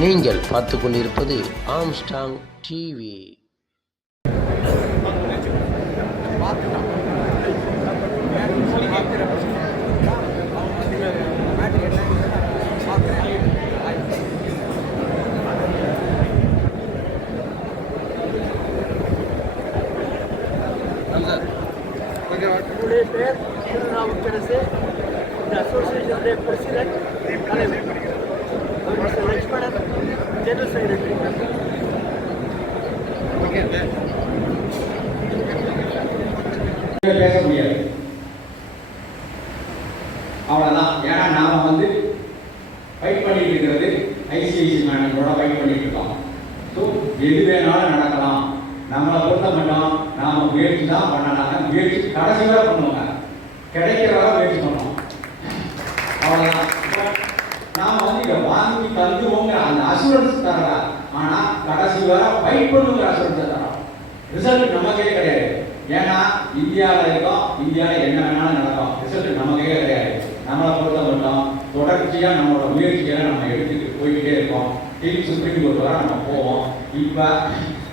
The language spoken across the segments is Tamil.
நீங்கள் பார்த்து கொண்டிருப்பது ஆம்ஸ்டாங் டிவி. என்னுடைய பெயர் திருநாவுக்கரசு. இந்த அசோசியேஷனுடைய பிரசிடென்ட் லட்சுமணன், ஜெனரல் செக்ரட்டரி. பேச முடியாது, அவ்வளோதான். ஏன்னா நாம ஃபைட் பண்ணிட்டு இருக்கிறது ஐசிஐசி மேனேஜரோட ஃபைட் பண்ணிட்டு இருக்கோம். ஸோ எது வேணாலும் நடக்கலாம். நம்மளை பொறுத்த மட்டும் நாம முயற்சி தான் பண்ணனாங்க, முயற்சி கடைசி வரை பண்ணுவாங்க, கிடைக்கிறதா முயற்சி பண்ணுவோம், அவ்வளோதான். நாம இதை வாங்கி தந்துவோங்க அந்த அசூரன்ஸ் தரல, ஆனால் கடைசி வரை ஃபைட் பண்ணுங்கிற அசூரன்ஸை தரோம். ரிசல்ட் நமக்கே கிடையாது. ஏன்னா இந்தியாவில் இருக்கோம், இந்தியாவில் என்ன வேணாலும் நடக்கும், ரிசல்ட் நமக்கே கிடையாது. நம்மளை பொறுத்த மட்டும் தொடர்ச்சியாக நம்மளோட முயற்சிகளை நம்ம எடுத்துட்டு போய்கிட்டே இருக்கோம். டிவி சுப்ரீம் கோர்ட் வரை நம்ம போவோம். இப்போ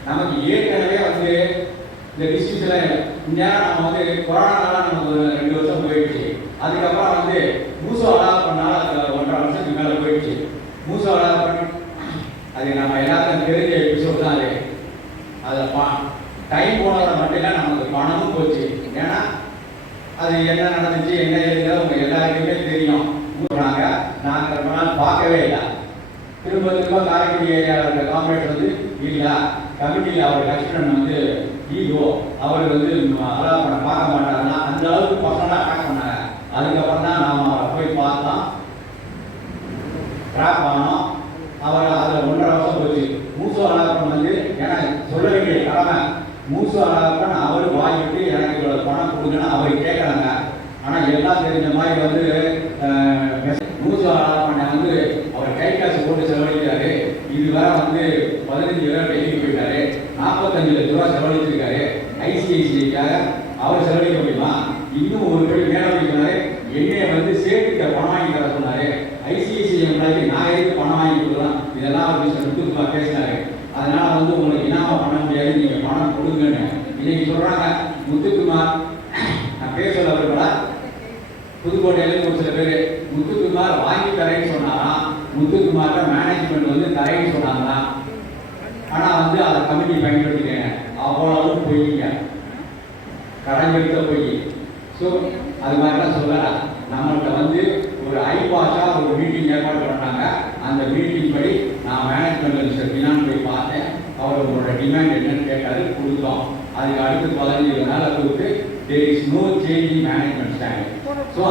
நமக்கு ஏற்கனவே இந்த டிஸ்ட்ரிக்டில் இந்தியாவில் நம்ம கொரோனானால நமக்கு ஒரு 2 வருஷம் போயிடுச்சு. அதுக்கப்புறம் மூசோ அலாவ் பண்ணால் அது 1.5 வருஷத்துக்கு மேலே போயிடுச்சு. மூசோ அலாவ் பண்ணி அது நம்ம எல்லாத்தையும் தெரிஞ்ச எபிசோட் தான். அதில் டைம் போனதை மட்டும் இல்லை, நமக்கு பணமும் போச்சு. ஏன்னா அது என்ன நடந்துச்சு என்ன எழுதுறது உங்க எல்லாருக்குமே தெரியும். நாங்கள் ரொம்ப நாள் பார்க்கவே இல்லை. திரும்ப காரைக்குடி ஏரியாவில் இருக்க காம்ரேட் இல்லை, கமிட்டியில் அவர் லட்சுமணன் ஈகோ அவர் அலாவ் பண்ண பார்க்க மாட்டாருன்னா அந்த அளவுக்கு பர்சனலாக அட்டாக் பண்ணாங்க. அதுக்கப்புறம் தான் நாம் அவரை போய் பார்த்தோம், ட்ராப் பண்ணோம். அவர் அதில் 1.5 வருஷம் போச்சு. மூசோ அலாவ் ஏன்னா சொல்ல வேண்டிய கடமை. மூசோ அலாவ் அவரு வாங்கிட்டு எனக்கு இவ்வளோ பணம் கொடுங்கன்னா அவர் கேட்குறாங்க. ஆனால் எல்லாம் தெரிஞ்ச மாதிரி மூசோ அலாவ் அவர் கை காசு போட்டு செலவழிக்கிறாரு. இது வேற 15 ரூபா டெல்லிக்கு போயிட்டாரு, 45 லட்ச ரூபா செலவழிச்சிருக்காரு. ஐசிஐசிஐக்காக அவர் செலவழிக்க முடியுமா? இன்னும் ஒரு பேர் மேலே போயிட்டாரு, என்னைய சேர்த்துக்க பணம் வாங்கி தர சொன்னாரு. ஐசிஐசிஐ நான் எதுக்கு பணம் வாங்கி கொடுக்கலாம், இதெல்லாம் அவர் பேசினாரு. அதனால உங்களுக்கு இனாம பண்ண முடியாது, நீங்க பணம் கொடுங்கன்னு இன்னைக்கு சொல்றாங்க. முத்துக்குமார், நான் பேர் சொல்ல விரும்பல, புதுக்கோட்டையில ஒரு சில பேர் முத்துக்குமார் வாங்கி தரேன்னு சொன்னாராம். முத்துக்குமார்ட்ட மேனேஜ்மெண்ட் தரேன்னு சொன்னாங்களாம். ஆனா அதை கமிட்டி பயன்படுத்திக்கங்க. அவ்வளவு போய்ங்க கடைஞ்செடுத்த போய். ஸோ அது மாதிரிலாம் சொல்லலாம். நம்மள்கிட்ட ஒரு ஐபாஷா ஒரு மீட்டிங் ஏற்பாடு பண்ணாங்க. அந்த மீட்டிங் படி நான் மேனேஜ்மெண்ட் மிஸ்டர் பினான்னு போய் பார்த்தேன். அவர் உங்களோட டிமாண்ட் என்னன்னு கேட்டாரு, கொடுத்தோம். அதுக்கு அடுத்து 15 நாள் கொடுத்து there is no change in management style. So